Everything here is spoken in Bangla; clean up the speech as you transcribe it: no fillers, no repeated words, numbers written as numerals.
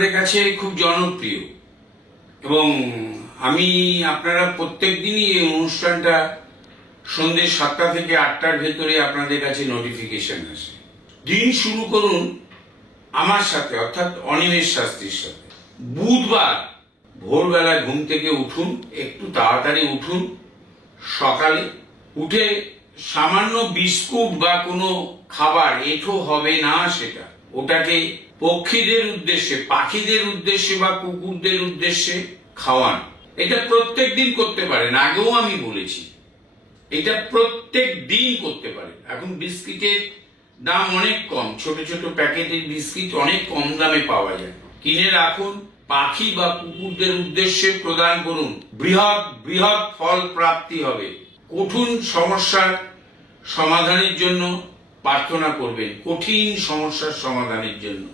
আপনাদের কাছে খুব জনপ্রিয় এবং আমি আপনারা প্রত্যেক দিনই এই অনুষ্ঠানটা সন্ধ্যে 7টা থেকে 8টার ভেতরে আপনাদের কাছে নোটিফিকেশন আসে। দিন শুরু করুন আমার সাথে, অর্থাৎ অনিমেষ শাস্ত্রীর সাথে। বুধবার ভোরবেলা ঘুম থেকে উঠুন, একটু তাড়াতাড়ি উঠুন, সকালে উঠে সামান্য বিস্কুট বা কোনো খাবার, এঁঠো হবে না সেটা, ওটাকে পক্ষীদের উদ্দেশ্যে, পাখিদের উদ্দেশ্যে বা কুকুরদের উদ্দেশ্যে খাওয়ান। এটা প্রত্যেক দিন করতে পারেন, আগেও আমি বলেছি এটা প্রত্যেক দিন করতে পারেন। এখন বিস্কিটের দাম অনেক কম, ছোট ছোট প্যাকেটের বিস্কিট অনেক কম দামে পাওয়া যায়, কিনে রাখুন, পাখি বা কুকুরদের উদ্দেশ্যে প্রদান করুন, বৃহৎ বৃহৎ ফল প্রাপ্তি হবে। কঠিন সমস্যার সমাধানের জন্য প্রার্থনা করবেন, কঠিন সমস্যার সমাধানের জন্য।